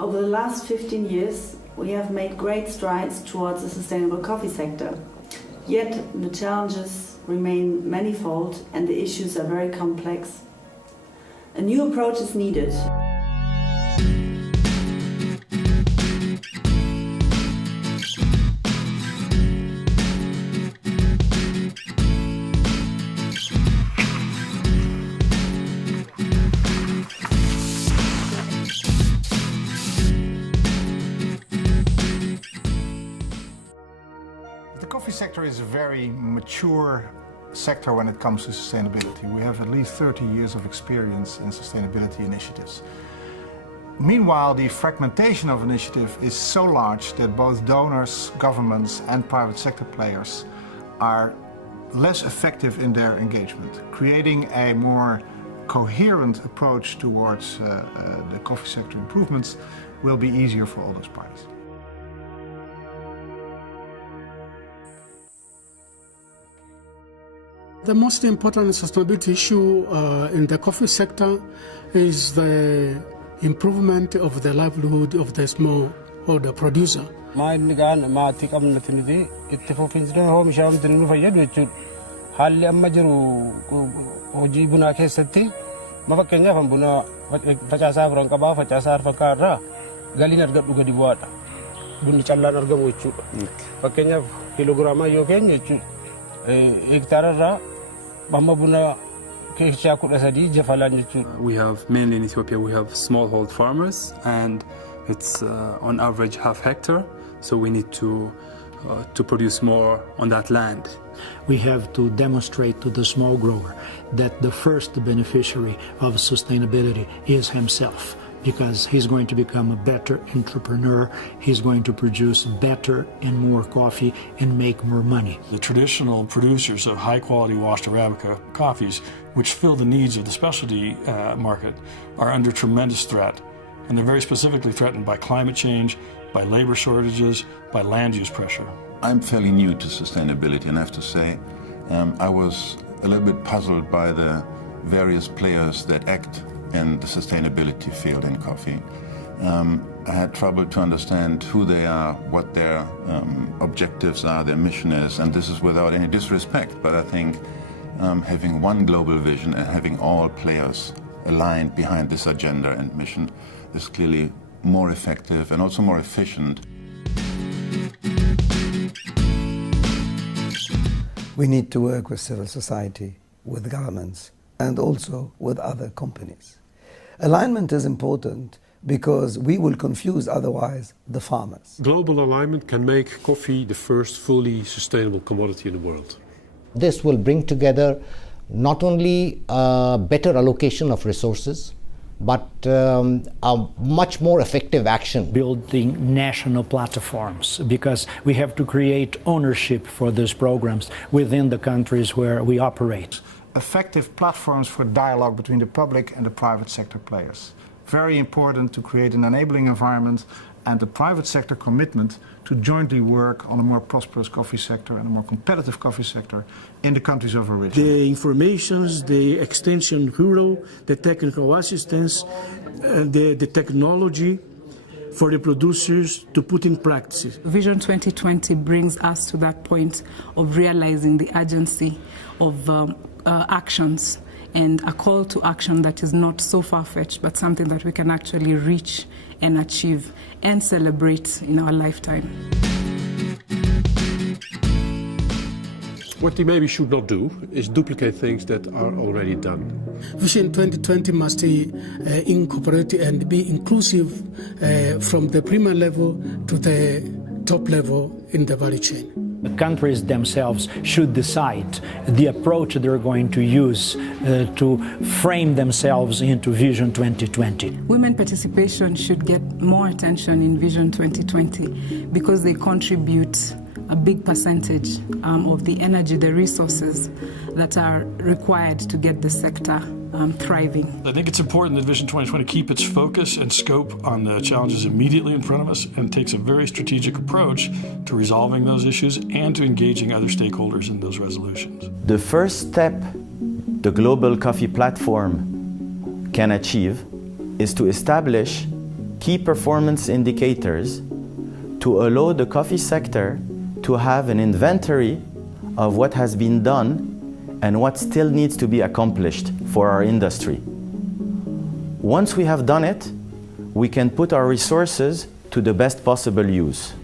Over the last 15 years, we have made great strides towards a sustainable coffee sector. Yet the challenges remain manifold and the issues are very complex. A new approach is needed. The coffee sector is a very mature sector when it comes to sustainability. We have at least 30 years of experience in sustainability initiatives. Meanwhile, the fragmentation of initiative is so large that both donors, governments and private sector players are less effective in their engagement. Creating a more coherent approach towards the coffee sector improvements will be easier for all those parties. The most important sustainability issue in the coffee sector is the improvement of the livelihood of the smallholder producer. Haalli amma jiru hojii bunaa keessatti fakkeenyaaf buna facaasaa furan qabaa facaasaa harfakaa irraa galiin argadhu gadi bu'aadha. Bunni callaan argamu jechuudha. Fakkeenyaaf kiilogiraamaa yoo keenyu jechuudha hektaara irraa amma buna keessaa 13 jafalaan jechuudha. We have mainly in Ethiopia we have smallhold farmers and it's on average half hectare, so we need to produce more on that land. We have to demonstrate to the small grower that the first beneficiary of sustainability is himself, because he's going to become a better entrepreneur, he's going to produce better and more coffee and make more money. The traditional producers of high-quality washed Arabica coffees, which fill the needs of the specialty market, are under tremendous threat. And they're very specifically threatened by climate change, by labor shortages, by land use pressure. I'm fairly new to sustainability, and I have to say I was a little bit puzzled by the various players that act in the sustainability field in coffee. I had trouble to understand who they are, what their objectives are, their mission is, and this is without any disrespect, but I think having one global vision and having all players aligned behind this agenda and mission is clearly more effective and also more efficient. We need to work with civil society, with governments, and also with other companies. Alignment is important because we will confuse otherwise the farmers. Global alignment can make coffee the first fully sustainable commodity in the world. This will bring together not only better allocation of resources, but a much more effective action. Building national platforms, because we have to create ownership for these programs within the countries where we operate. Effective platforms for dialogue between the public and the private sector players. Very important to create an enabling environment and the private sector commitment to jointly work on a more prosperous coffee sector and a more competitive coffee sector in the countries of origin. The informations, the extension bureau, the technical assistance, the technology for the producers to put in practice. Vision 2020 brings us to that point of realizing the urgency of actions and a call to action that is not so far-fetched, but something that we can actually reach and achieve and celebrate in our lifetime. What they maybe should not do is duplicate things that are already done. Vision 2020 must incorporate and be inclusive from the premier level to the top level in the value chain. The countries themselves should decide the approach they're going to use to frame themselves into Vision 2020. Women participation should get more attention in Vision 2020 because they contribute a big percentage of the energy, the resources that are required to get the sector thriving. I think it's important that Vision 2020 keep its focus and scope on the challenges immediately in front of us and takes a very strategic approach to resolving those issues and to engaging other stakeholders in those resolutions. The first step the Global Coffee Platform can achieve is to establish key performance indicators to allow the coffee sector to have an inventory of what has been done and what still needs to be accomplished for our industry. Once we have done it, we can put our resources to the best possible use.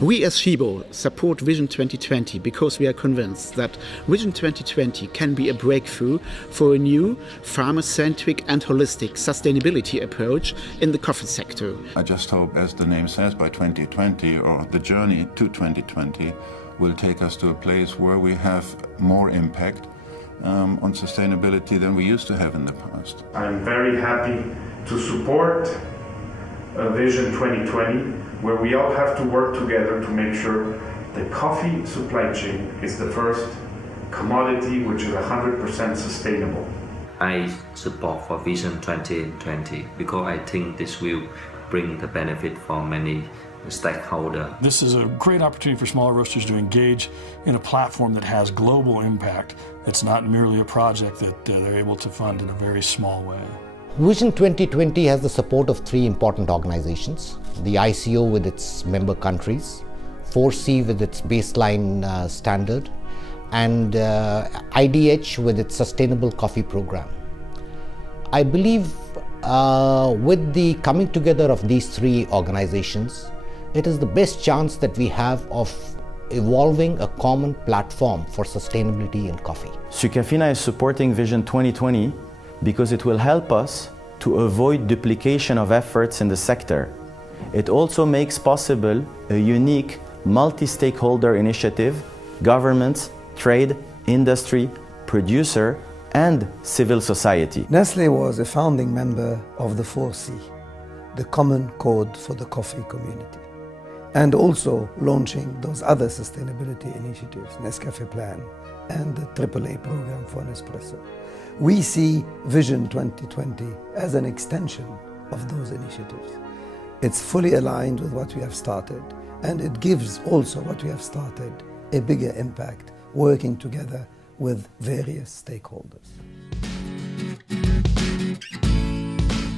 We as FIBO support Vision 2020 because we are convinced that Vision 2020 can be a breakthrough for a new farmer-centric and holistic sustainability approach in the coffee sector. I just hope, as the name says, by 2020, or the journey to 2020, will take us to a place where we have more impact on sustainability than we used to have in the past. I'm very happy to support Vision 2020, where we all have to work together to make sure the coffee supply chain is the first commodity which is 100% sustainable. I support for Vision 2020 because I think this will bring the benefit for many stakeholders. This is a great opportunity for smaller roasters to engage in a platform that has global impact. It's not merely a project that they're able to fund in a very small way. Vision 2020 has the support of three important organizations: the ICO with its member countries, 4C with its baseline standard, and IDH with its sustainable coffee program. I believe with the coming together of these three organizations, it is the best chance that we have of evolving a common platform for sustainability in coffee. Sucafina is supporting Vision 2020 because it will help us to avoid duplication of efforts in the sector. It also makes possible a unique multi-stakeholder initiative: governments, trade, industry, producer, and civil society. Nestlé was a founding member of the 4C, the common code for the coffee community, and also launching those other sustainability initiatives, Nescafé Plan and the AAA program for Nespresso. We see Vision 2020 as an extension of those initiatives. It's fully aligned with what we have started, and it gives also what we have started a bigger impact, working together with various stakeholders.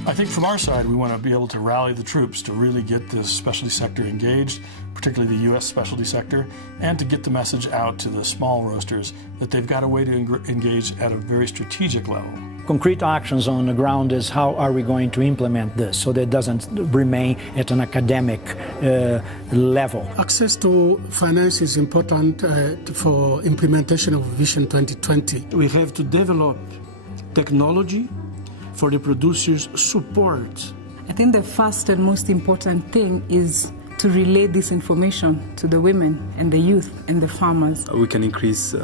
I think from our side, we want to be able to rally the troops to really get this specialty sector engaged, particularly the U.S. specialty sector, and to get the message out to the small roasters that they've got a way to engage at a very strategic level. Concrete actions on the ground is how are we going to implement this so that it doesn't remain at an academic level. Access to finance is important for implementation of Vision 2020. We have to develop technology for the producers' support. I think the first and most important thing is to relay this information to the women and the youth and the farmers. We can increase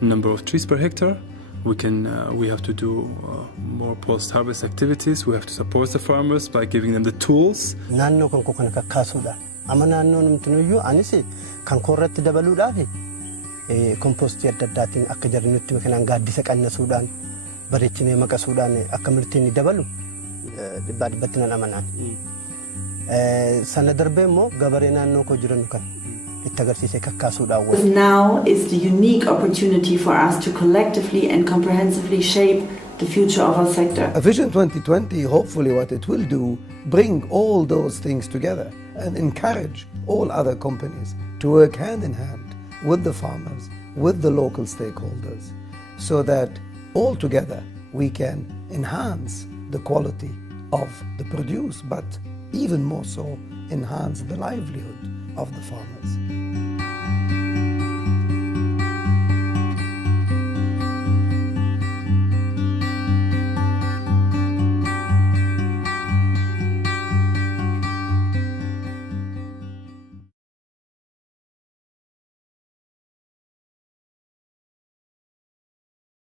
number of trees per hectare. We have to do more post-harvest activities. We have to support the farmers by giving them the tools. Naannoo kan koo kana kakkaasuudha. Amma naannoo namtinuyyuu anis kan koo irratti dabaluudhaaf kompoostii adda addaatiin akka jarri nutti kanaan gaaddisa qannasuudhaan bareechinee maqasuudhaan akka mirtiin dabalu dhibbaa dhibbatti nan amanaan. Sana darbee immoo gabaree naannoo koo jiran kan now is the unique opportunity for us to collectively and comprehensively shape the future of our sector. A Vision 2020, hopefully what it will do, bring all those things together and encourage all other companies to work hand in hand with the farmers, with the local stakeholders, so that all together we can enhance the quality of the produce, but even more so enhance the livelihood of the farmers.